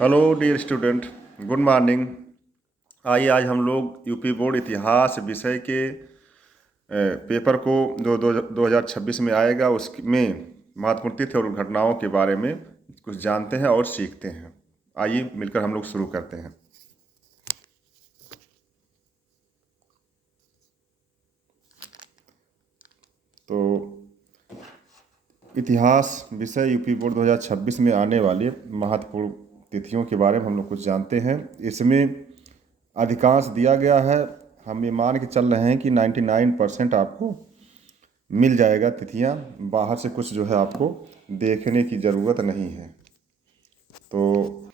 Hello dear student, good morning. आइए आज हम लोग यूपी बोर्ड इतिहास विषय के पेपर को जो 2026 में आएगा उसमें महत्वपूर्ण तिथि और घटनाओं के बारे में कुछ जानते हैं और सीखते हैं। आइए मिलकर हम लोग शुरू करते हैं। तो इतिहास विषय यूपी बोर्ड 2026 में आने वाले महत्वपूर्ण तिथियों के बारे में हम लोग कुछ जानते हैं। इसमें अधिकांश दिया गया है, हम ये मान के चल रहे हैं कि 99% आपको मिल जाएगा तिथियां। बाहर से कुछ जो है आपको देखने की ज़रूरत नहीं है। तो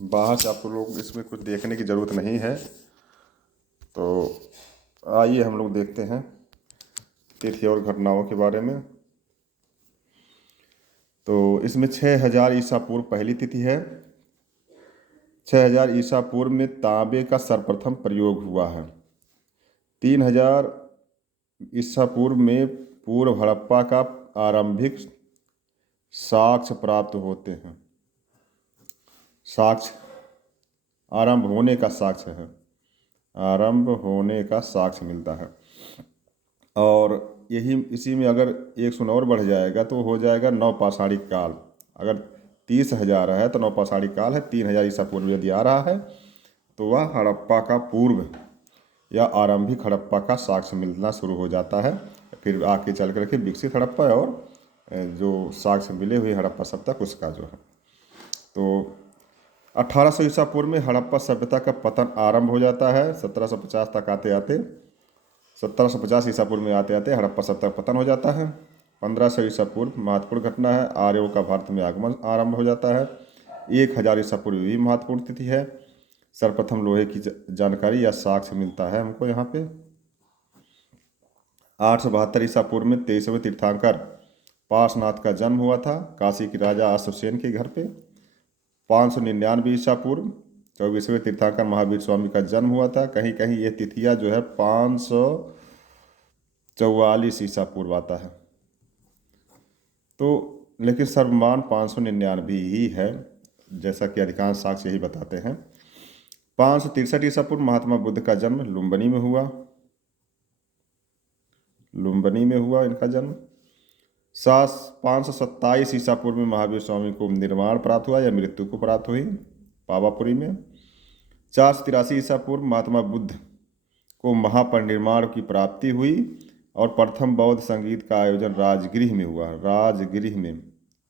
बाहर से आपको लोग इसमें कुछ देखने की ज़रूरत नहीं है। तो आइए हम लोग देखते हैं तिथि और घटनाओं के बारे में। तो इसमें 6000 ईसा पूर्व पहली तिथि है। 6000 ईसा पूर्व में तांबे का सर्वप्रथम प्रयोग हुआ है। 3000 ईसा पूर्व में पूर्व हड़प्पा का आरंभिक साक्ष्य प्राप्त होते हैं। साक्ष्य आरंभ होने का साक्ष्य है, आरंभ होने का साक्ष्य मिलता है। और यही इसी में अगर 100 और बढ़ जाएगा तो हो जाएगा नवपाषाणिक काल। अगर 30,000 है तो नवपाषाणिक काल है। 3000 ईसा पूर्व यदि आ रहा है तो वह हड़प्पा का पूर्व या आरंभिक हड़प्पा का साक्ष्य मिलना शुरू हो जाता है। फिर आगे चल करके विकसित हड़प्पा और जो साक्ष्य मिले हुए हड़प्पा सब तक उसका जो है। तो 1800 ईसा पूर्व में हड़प्पा सभ्यता का पतन आरंभ हो जाता है। 1750 तक आते आते 1750 ईसा पूर्व में आते आते हड़प्पा सभ्यता का पतन हो जाता है। 1500 ईसा पूर्व महत्वपूर्ण घटना है, आर्यों का भारत में आगमन आरंभ हो जाता है। 1000 ईसा पूर्व भी महत्वपूर्ण तिथि है। सर्वप्रथम लोहे की जानकारी या साक्ष्य मिलता है हमको यहाँ पे। 872 ईसा पूर्व में 23वें तीर्थंकर पार्श्वनाथ का जन्म हुआ था, काशी के राजा अश्वसेन के घर पे। 599 ईसा पूर्व 24वें तीर्थंकर महावीर स्वामी का जन्म हुआ था। कहीं कहीं ये तिथियां जो है 544 ईसा पूर्व आता है। तो लेकिन सर्वमान 599 ही है, जैसा कि अधिकांश साक्ष्य यही बताते हैं। 563 ईसा पूर्व महात्मा बुद्ध का जन्म लुम्बिनी में हुआ। लुम्बिनी में हुआ इनका जन्म। 527 ईसा पूर्व में महावीर स्वामी को निर्वाण प्राप्त हुआ या मृत्यु को प्राप्त हुई पावापुरी में। 483 ईसा पूर्व महात्मा बुद्ध को महापरिनिर्वाण की प्राप्ति हुई और प्रथम बौद्ध संगीत का आयोजन राजगृह में हुआ। राजगृह में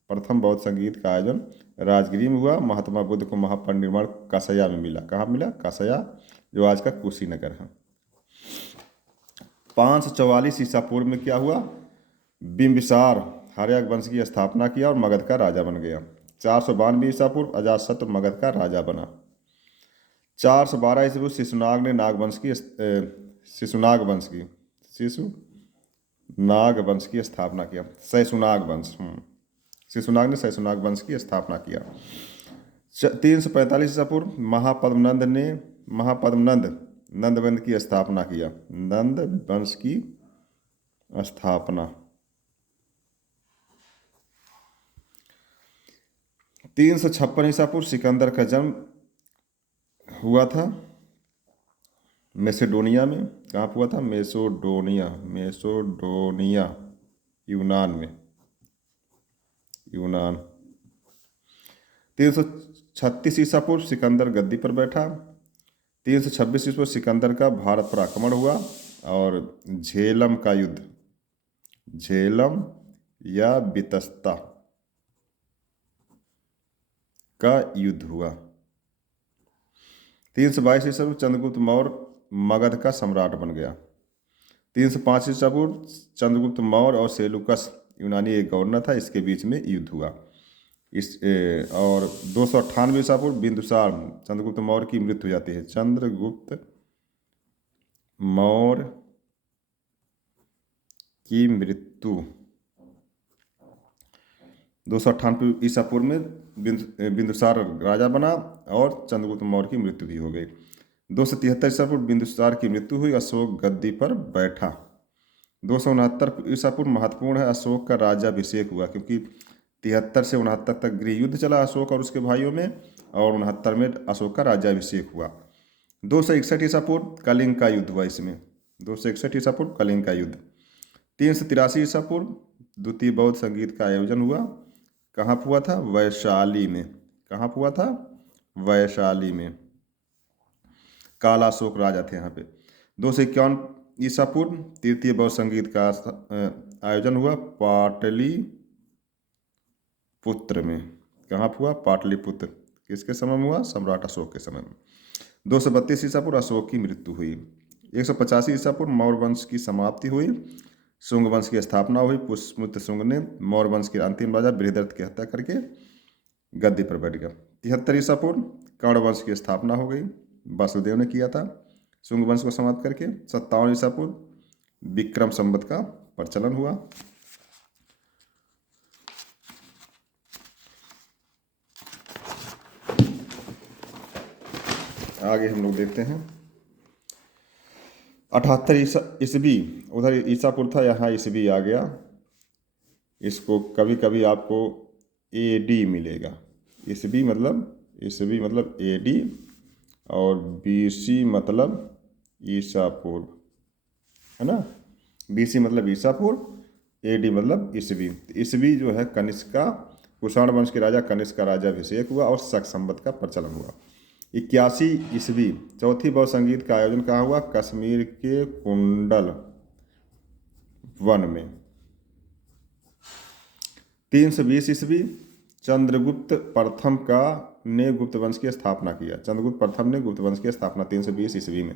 प्रथम बौद्ध संगीत का आयोजन राजगृह में हुआ। महात्मा बुद्ध को महापरिनिर्वाण कासया में मिला। कहाँ मिला? कासया, जो आज का कुशीनगर है। 544 ईसा पूर्व में क्या हुआ? बिंबिसार हर्यक वंश की स्थापना किया और मगध का राजा बन गया। 492 ईसा पूर्व अजातशत्रु मगध का राजा बना। 412 ईसा पूर्व शिशुनाग ने शिशुनाग वंश की स्थापना किया। शैशुनाग वंश, शिशुनाग ने शैशुनाग वंश की स्थापना किया। 345 ईसा पूर्व महापद्मनंद नंदवंश की स्थापना किया। नंद वंश की स्थापना। 356 ईसा पूर्व सिकंदर का जन्म हुआ था मैसेडोनिया में। कहाँ हुआ था? मैसेडोनिया यूनान में। 336 ईसा पूर्व सिकंदर गद्दी पर बैठा। 326 ईसा पूर्व सिकंदर का भारत पर आक्रमण हुआ और झेलम का युद्ध, झेलम या बितस्ता का युद्ध हुआ। 322 ईसा पूर्व चंद्रगुप्त मौर्य मगध का सम्राट बन गया। 305 ईसा पूर्व चंद्रगुप्त मौर्य और सेलुकस यूनानी एक गवर्नर था, इसके बीच में युद्ध हुआ। और 298 ईसा पूर्व बिंदुसार चंद्रगुप्त मौर्य की मृत्यु हो जाती है। चंद्रगुप्त मौर्य की मृत्यु 298 ईसा पूर्व में बिंदुसार राजा बना और चंद्रगुप्त मौर्य की मृत्यु भी हो गई। 273 ईसा पूर्व बिंदुसार की मृत्यु हुई, अशोक गद्दी पर बैठा। 269 ईसा पूर्व महत्वपूर्ण है, अशोक का राज्याभिषेक हुआ, क्योंकि 73 से 69 तक गृह युद्ध चला अशोक और उसके भाइयों में, और 69 में अशोक का राज्याभिषेक हुआ। 261 ईसा पूर्व कलिंग का युद्ध हुआ इसमें, 261 ईसा पूर्व कलिंग का युद्ध। 383 ईसा पूर्व द्वितीय बौद्ध संगीत का आयोजन हुआ। कहाँ हुआ था? वैशाली में। कहाँ हुआ था? वैशाली में। कालाशोक राजा थे यहाँ पे। 251 ईसा पूर्व तृतीय बौद्ध संगीत का आयोजन हुआ पाटलिपुत्र में। कहाँ हुआ? पाटलिपुत्र। किसके समय में हुआ? सम्राट अशोक के समय में। 232 ईसा पूर्व अशोक की मृत्यु हुई। 185 ईसा पूर्व मौर्य वंश की समाप्ति हुई, शुंग वंश की स्थापना हुई। पुष्यमित्र शुंग ने मौर्य वंश के अंतिम राजा बृहद्रथ की हत्या करके गद्दी पर बैठ गया। 73 ईसा पूर्व कर्ण वंश की स्थापना हो गई, वासुदेव ने किया था शुंग वंश को समाप्त करके। 57 ईसा पूर्व विक्रम संवत का प्रचलन हुआ। आगे हम लोग देखते हैं 78 ईसवी, उधर ईसा पूर्व था, यहाँ ईसवी आ गया। इसको कभी कभी आपको एडी मिलेगा। ईसवी मतलब एडी, और बीसी मतलब ईसा पूर्व, है ना। बीसी मतलब ईसा पूर्व, एडी मतलब ईसवी। ईसवी जो है कनिष्क का, कुषाण वंश के राजा कनिष्क का राज्याभिषेक हुआ और शक संवत का प्रचलन हुआ। 81 ईसवी चौथी बौद्ध संगीत का आयोजन कहाँ हुआ? कश्मीर के कुंडल वन में। 320 ईस्वी चंद्रगुप्त प्रथम ने गुप्त वंश की स्थापना किया। चंद्रगुप्त प्रथम ने गुप्त वंश की स्थापना 320 ईस्वी में।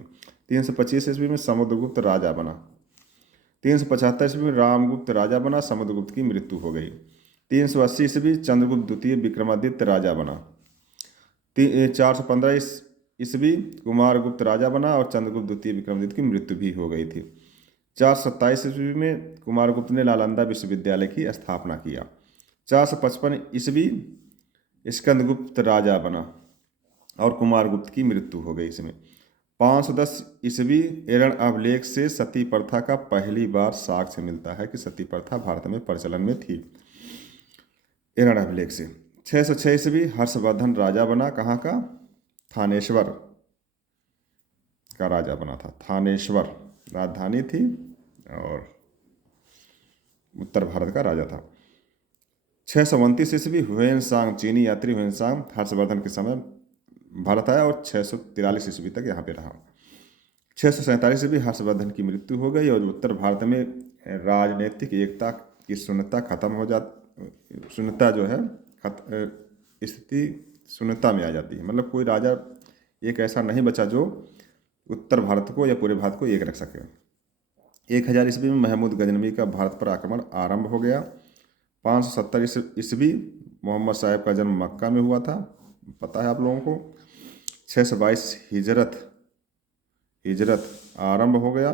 325 ईस्वी में समुद्रगुप्त राजा बना। 375 ईस्वी में रामगुप्त राजा बना, समुद्रगुप्त की मृत्यु हो गई। 380 ईस्वी चंद्रगुप्त द्वितीय विक्रमादित्य राजा बना। 415 ईस्वी कुमारगुप्त राजा बना और चंद्रगुप्त द्वितीय विक्रमादित्य की मृत्यु भी हो गई थी। 427 ईस्वी में कुमारगुप्त ने नालंदा विश्वविद्यालय की स्थापना किया। 455 ईस्वी स्कंदगुप्त राजा बना और कुमारगुप्त की मृत्यु हो गई इसमें। 510 ईस्वी एरण अभिलेख से सती प्रथा का पहली बार साक्ष्य मिलता है कि सती प्रथा भारत में प्रचलन में थी, एरण अभिलेख से। 606 ईस्वी हर्षवर्धन राजा बना, कहाँ का? थानेश्वर का राजा बना था। थानेश्वर राजधानी थी और उत्तर भारत का राजा था। 629 ईस्वी ह्वेनसांग, चीनी यात्री ह्वेनसांग हर्षवर्धन के समय भारत आया और 643 ईस्वी तक यहाँ पे रहा। 647 ईस्वी हर्षवर्धन की मृत्यु हो गई और उत्तर भारत में राजनीतिक एकता की शून्यता खत्म हो जाती, शून्यता जो है स्थिति शून्यता में आ जाती है। मतलब कोई राजा एक ऐसा नहीं बचा जो उत्तर भारत को या पूरे भारत को एक रख सके। 1000 ईस्वी में महमूद गजनवी का भारत पर आक्रमण आरंभ हो गया। 570 ईस्वी मोहम्मद साहब का जन्म मक्का में हुआ था, पता है आप लोगों को। 622 हिजरत आरंभ हो गया।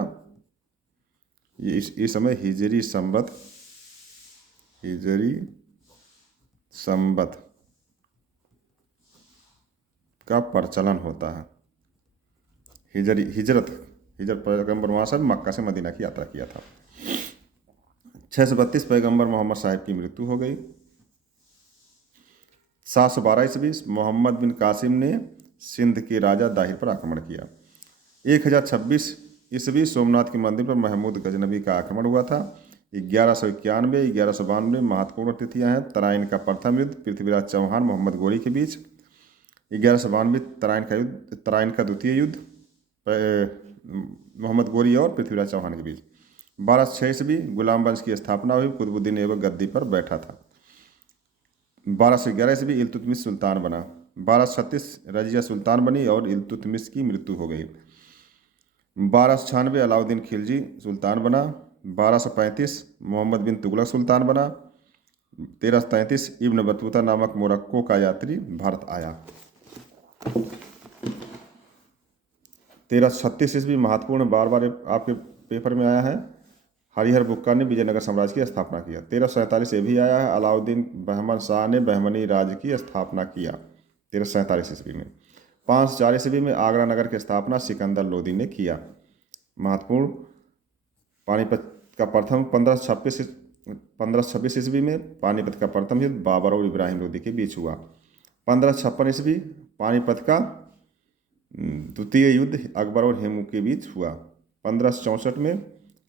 ये इस समय हिजरी संवत का प्रचलन होता है। हिजरत पैगम्बर वहाँ से मक्का से मदीना की यात्रा किया था। 632 पैगम्बर मोहम्मद साहिब की मृत्यु हो गई। 712 ईस्वी मोहम्मद बिन कासिम ने सिंध के राजा दाहिर पर आक्रमण किया। 1026 ईस्वी सोमनाथ के मंदिर पर महमूद गजनवी का आक्रमण हुआ था। 1191 1192 महत्वपूर्ण तिथियां हैं। तराइन का प्रथम युद्ध पृथ्वीराज चौहान मोहम्मद गोरी के बीच। 1192 तराइन का द्वितीय युद्ध मोहम्मद गोरी और पृथ्वीराज चौहान के बीच। 1206 ईस्वी गुलाम वंश की स्थापना हुई, कुतुबुद्दीन ऐबक गद्दी पर बैठा था। 1211 ईस्वी इल्तुतमिश सुल्तान बना। 1236 रजिया सुल्तान बनी और इल्तुतमिश की मृत्यु हो गई। 1296 अलाउद्दीन खिलजी सुल्तान बना। 1235 मोहम्मद बिन तुगलक सुल्तान बना। 1333 इब्न बतूता नामक मोरक्को का यात्री भारत आया। 1336 ईस्वी महत्वपूर्ण, बार बार आपके पेपर में आया है, हरिहर बुक्का ने विजयनगर साम्राज्य की स्थापना किया। 1347 ये भी आया है, अलाउद्दीन बहमन शाह ने बहमनी राज्य की स्थापना किया 1347 ईस्वी में। 504 ईस्वी में आगरा नगर की स्थापना सिकंदर लोदी ने किया। महत्वपूर्ण, पानीपत का प्रथम 1526 1526 ईस्वी में पानीपत का प्रथम युद्ध बाबर और इब्राहिम लोदी के बीच हुआ। 1556 ईस्वी पानीपत का द्वितीय युद्ध अकबर और हेमू के बीच हुआ। 1564 में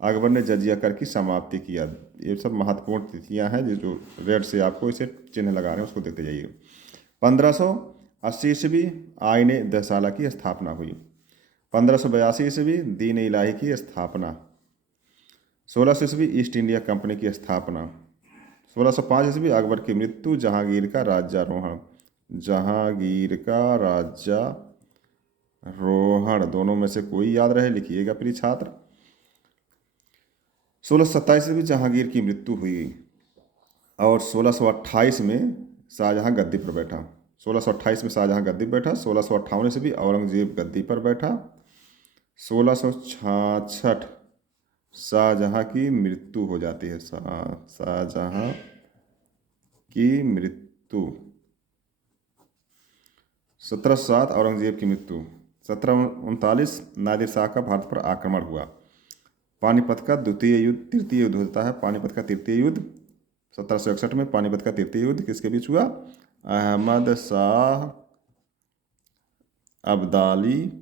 अकबर ने जजिया कर की समाप्ति किया। ये सब महत्वपूर्ण तिथियां हैं जो रेड से आपको इसे चिन्ह लगा रहे हैं उसको देखते जाइए। 1580 ईस्वी आईन दसाला की स्थापना हुई। 1582 ईस्वी दीन इलाही की स्थापना। 1600 ईस्वी ईस्ट इंडिया कंपनी की स्थापना। 1605 ईस्वी अकबर की मृत्यु, जहांगीर का राज्यारोहण। जहांगीर का राज्यारोहण दोनों में से कोई याद रहे लिखिएगा प्रिय छात्र। 1627 ईस्वी जहांगीर की मृत्यु हुई और 1628 में शाहजहां गद्दी पर बैठा। 1628 में शाहजहां गद्दी पर बैठा। 1658 ईस्वी औरंगजेब गद्दी पर बैठा। 1666 शाहजहां की मृत्यु हो जाती है। शाहजहां की मृत्यु। 1707 औरंगजेब की मृत्यु। 1739 नादिर शाह का भारत पर आक्रमण हुआ। पानीपत का तृतीय युद्ध होता है। पानीपत का तृतीय युद्ध 1761 में पानीपत का तृतीय युद्ध किसके बीच हुआ? अहमद शाह अब्दाली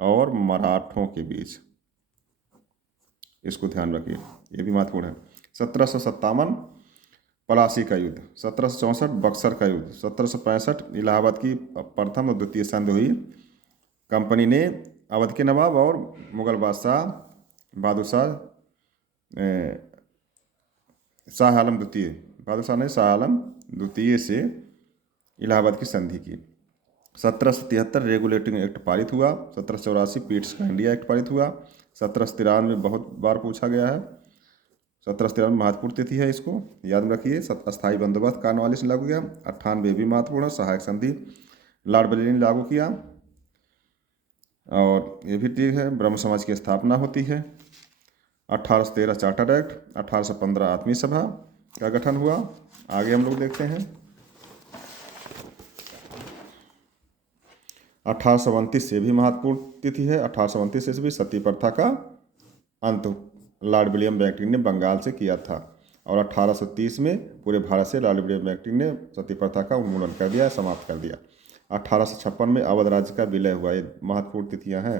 और मराठों के बीच। इसको ध्यान रखिए, ये भी महत्वपूर्ण है। 1757 पलासी का युद्ध। 1764 बक्सर का युद्ध। 1765 इलाहाबाद की प्रथम और द्वितीय संधि हुई। कंपनी ने अवध के नवाब और मुगल बादशाह बहादुर शाह आलम द्वितीय, बहादुर शाह ने शाह आलम द्वितीय से इलाहाबाद की संधि की। 1773 रेगुलेटिंग एक्ट पारित हुआ। 1784 पीट्स का इंडिया एक्ट पारित हुआ। 1793 बहुत बार पूछा गया है। 1793 महत्वपूर्ण तिथि है, इसको याद रखिए। अस्थायी बंदोबस्त कॉर्नवालिस लागू किया। 98 भी महत्वपूर्ण है, सहायक संधि लॉर्ड बेलेनी ने लागू किया। और ये भी ठीक है, ब्रह्म समाज की स्थापना होती है। 1813 चार्टर एक्ट। 1815 आत्मीय सभा का गठन हुआ। आगे हम लोग देखते हैं। 1829 से भी महत्वपूर्ण तिथि है। 1829 ईस्वी सती प्रथा का अंत लॉर्ड विलियम बेंटिंक ने बंगाल से किया था। और 1830 में पूरे भारत से लॉर्ड विलियम बेंटिंक ने सती प्रथा का उन्मूलन कर दिया, समाप्त कर दिया। 1856 में अवध राज्य का विलय हुआ। ये महत्वपूर्ण तिथियां हैं।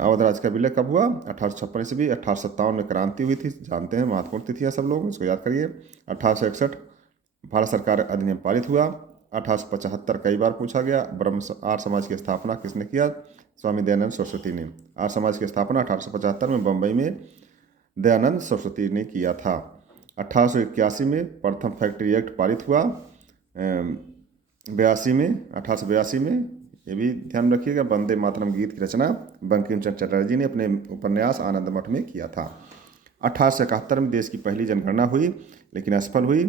अवध राज्य का विलय कब हुआ? 1856 ईस्वी। 1857 में क्रांति हुई थी, जानते हैं, महत्वपूर्ण तिथियां सब लोग, इसको याद करिए। 1861 भारत सरकार अधिनियम पारित हुआ। 1875 कई बार पूछा गया। आर्य समाज की स्थापना किसने किया? स्वामी दयानंद सरस्वती ने। आर्य समाज की स्थापना 1875 में बम्बई में दयानंद सरस्वती ने किया था। 1881 में प्रथम फैक्ट्री एक्ट पारित हुआ। 1882 में ये भी ध्यान रखिएगा, वंदे मातरम गीत की रचना बंकिम चंद्र चटर्जी ने अपने उपन्यास आनंद मठ में किया था। 1871 में देश की पहली जनगणना हुई, लेकिन असफल हुई।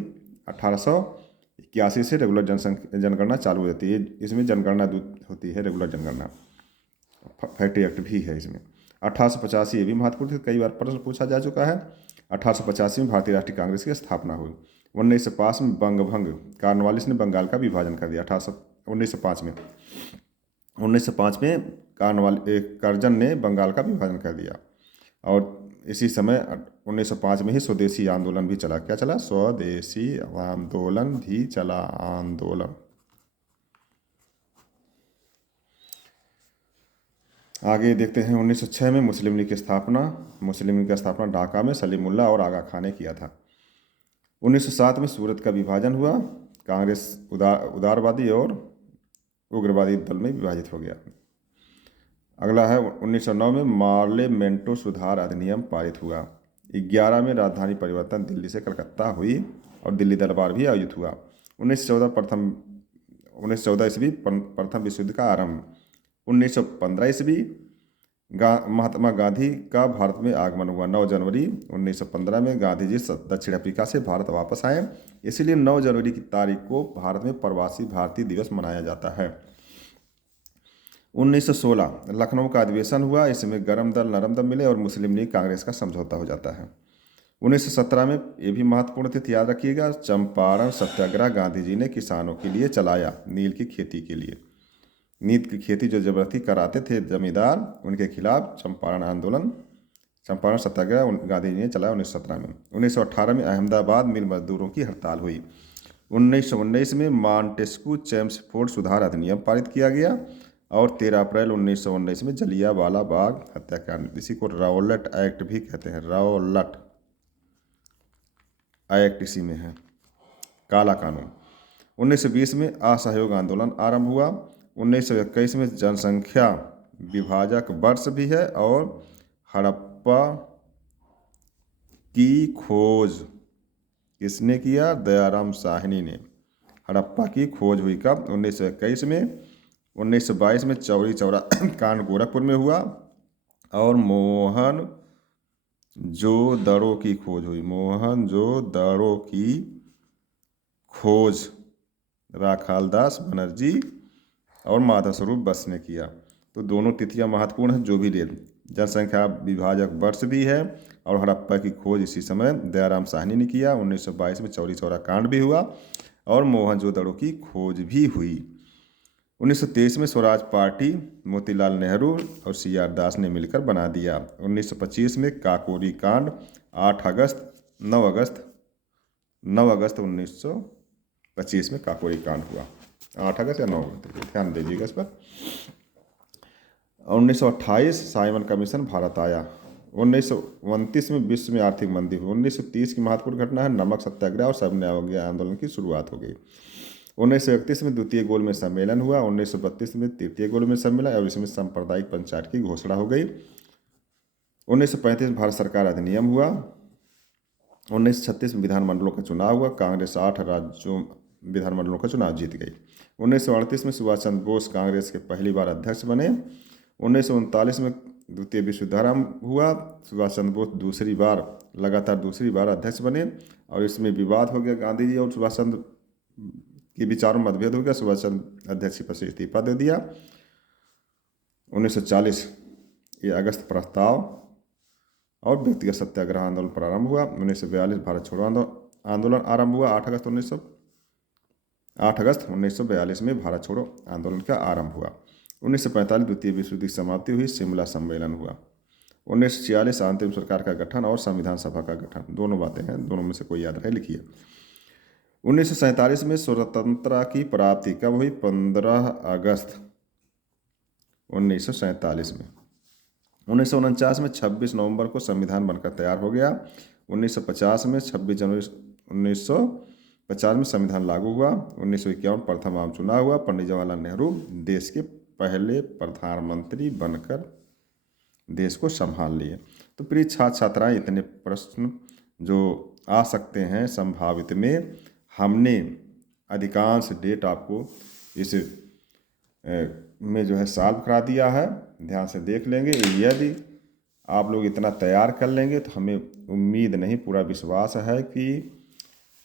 1881 से रेगुलर जनगणना चालू हो जाती है। इसमें जनगणना होती है, रेगुलर जनगणना। फैक्ट्री एक्ट भी है इसमें। 1885 ये भी महत्वपूर्ण है, कई बार प्रश्न पूछा जा चुका है। 1885 में भारतीय राष्ट्रीय कांग्रेस की स्थापना हुई। 1905 में बंगभंग कॉर्नवालिस ने बंगाल का विभाजन कर दिया। 1905 में करजन ने बंगाल का विभाजन कर दिया। और इसी समय 1905 में ही स्वदेशी आंदोलन भी चला। क्या चला? स्वदेशी आंदोलन भी चला। आंदोलन आगे देखते हैं। 1906 में मुस्लिम लीग की स्थापना। मुस्लिम लीग की स्थापना ढाका में सलीमुल्लाह और आगा खान ने किया था। 1907 में सूरत का विभाजन हुआ। कांग्रेस उदारवादी और उग्रवादी दल में विभाजित हो गया। अगला है 1909 में पार्लियामेंटो सुधार अधिनियम पारित हुआ। 11 में राजधानी परिवर्तन दिल्ली से कलकत्ता हुई और दिल्ली दरबार भी आयोजित हुआ। 1914 ईस्वी प्रथम विश्व युद्ध का आरंभ। 1915 ईस्वी महात्मा गांधी का भारत में आगमन हुआ। 9 जनवरी 1915 में गांधी जी दक्षिण अफ्रीका से भारत वापस आए, इसीलिए 9 जनवरी की तारीख को भारत में प्रवासी भारतीय दिवस मनाया जाता है। 1916 लखनऊ का अधिवेशन हुआ। इसमें गरम दल नरम दल मिले और मुस्लिम लीग कांग्रेस का समझौता हो जाता है। 1917 में ये भी महत्वपूर्ण तिथि याद रखिएगा, चंपारण सत्याग्रह गांधी जी ने किसानों के लिए चलाया, नील की खेती के लिए। नील की खेती जो जबरदस्ती कराते थे जमींदार, उनके खिलाफ चंपारण आंदोलन चंपारण सत्याग्रह गांधी जी ने चलाया 1917 में। 1918 में अहमदाबाद मिल मजदूरों की हड़ताल हुई। 1919 में मॉन्टेस्क्यू चेम्सफोर्ड सुधार अधिनियम पारित किया गया और 13 अप्रैल 1919 में जलियांवाला बाग हत्याकांड, इसी को रौलट एक्ट भी कहते हैं, रौलट एक्ट इसी में है, काला कानून। 1920 में असहयोग आंदोलन आरंभ हुआ। 1921 में जनसंख्या विभाजक वर्ष भी है और हड़प्पा की खोज किसने किया? दयाराम साहनी ने। हड़प्पा की खोज हुई कब? 1921 में। 1922 में चौरी चौरा कांड गोरखपुर में हुआ और मोहनजोदड़ो की खोज हुई। मोहनजोदड़ो की खोज राखालदास बनर्जी और माधव स्वरूप बस ने किया। तो दोनों तिथियां महत्वपूर्ण हैं, जो भी ले। जनसंख्या विभाजक वर्ष भी है और हड़प्पा की खोज इसी समय दयाराम साहनी ने किया। 1922 में चौरी चौरा कांड भी हुआ और मोहनजोदड़ो की खोज भी हुई। 1923 में स्वराज पार्टी मोतीलाल नेहरू और CR दास ने मिलकर बना दिया। 1925 में काकोरी कांड, 9 अगस्त 1925 में काकोरी कांड हुआ। 8 अगस्त या 9 अगस्त, ध्यान दीजिएगा इस पर। 1928 साइमन कमीशन भारत आया। 1929 में विश्व में आर्थिक मंदी हुई। 1930 की महत्वपूर्ण घटना है नमक सत्याग्रह और सविनय अवज्ञा आंदोलन की शुरुआत हो गई। 1931 में द्वितीय गोलमेज सम्मेलन हुआ। 1932 में तृतीय गोलमेज सम्मेलन और इसमें सांप्रदायिक पंचायत की घोषणा हो गई। 1935 में भारत सरकार अधिनियम हुआ। 1936 में विधानमंडलों का चुनाव हुआ। कांग्रेस 8 राज्यों विधानमंडलों का चुनाव जीत गई। 1938 में सुभाष चंद्र बोस कांग्रेस के पहली बार अध्यक्ष बने। 1939 में द्वितीय विश्व युद्ध आरंभ हुआ। सुभाष चंद्र बोस लगातार दूसरी बार अध्यक्ष बने और इसमें विवाद हो गया। गांधी जी और सुभाष चंद्र के विचारों में मतभेद हो गया। सुभाष चंद्र अध्यक्ष पद से इस्तीफा दे दिया। 1940 ये अगस्त प्रस्ताव और व्यक्तिगत सत्याग्रह आंदोलन प्रारंभ हुआ। 1942 भारत छोड़ो आंदोलन आरंभ हुआ। 8 अगस्त 1942 में भारत छोड़ो आंदोलन का आरंभ हुआ। 1945 द्वितीय विश्व युद्ध की समाप्ति हुई। शिमला सम्मेलन हुआ। 1946 अंतरिम सरकार का गठन और संविधान सभा का गठन, दोनों बातें हैं, दोनों में से कोई याद रहे लिखिए। 1947 में स्वतंत्रता की प्राप्ति कब हुई? 15 अगस्त 1947 में। 1949 में 26 नवंबर को संविधान बनकर तैयार हो गया। 1950 में 26 जनवरी 1950 में संविधान लागू हुआ। 1951 प्रथम आम चुनाव हुआ। पंडित जवाहरलाल नेहरू देश के पहले प्रधानमंत्री बनकर देश को संभाल लिए। तो प्रिय छात्र छात्राएं, इतने प्रश्न जो आ सकते हैं संभावित में, हमने अधिकांश डेट आपको इस में जो है सॉल्व करा दिया है। ध्यान से देख लेंगे। यदि आप लोग इतना तैयार कर लेंगे तो हमें उम्मीद नहीं, पूरा विश्वास है कि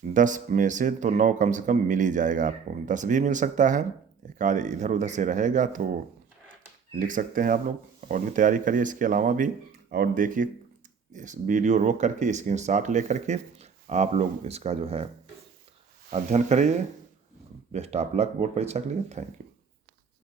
10 में से तो 9 कम से कम मिल ही जाएगा। आपको 10 भी मिल सकता है, एक आध इधर उधर से रहेगा तो लिख सकते हैं आप लोग। और भी तैयारी करिए इसके अलावा भी। और देखिए, इस वीडियो रोक करके स्क्रीनशॉट ले करके आप लोग इसका जो है अध्ययन करिए। बेस्ट ऑफ लक बोर्ड परीक्षा के लिए। Thank you.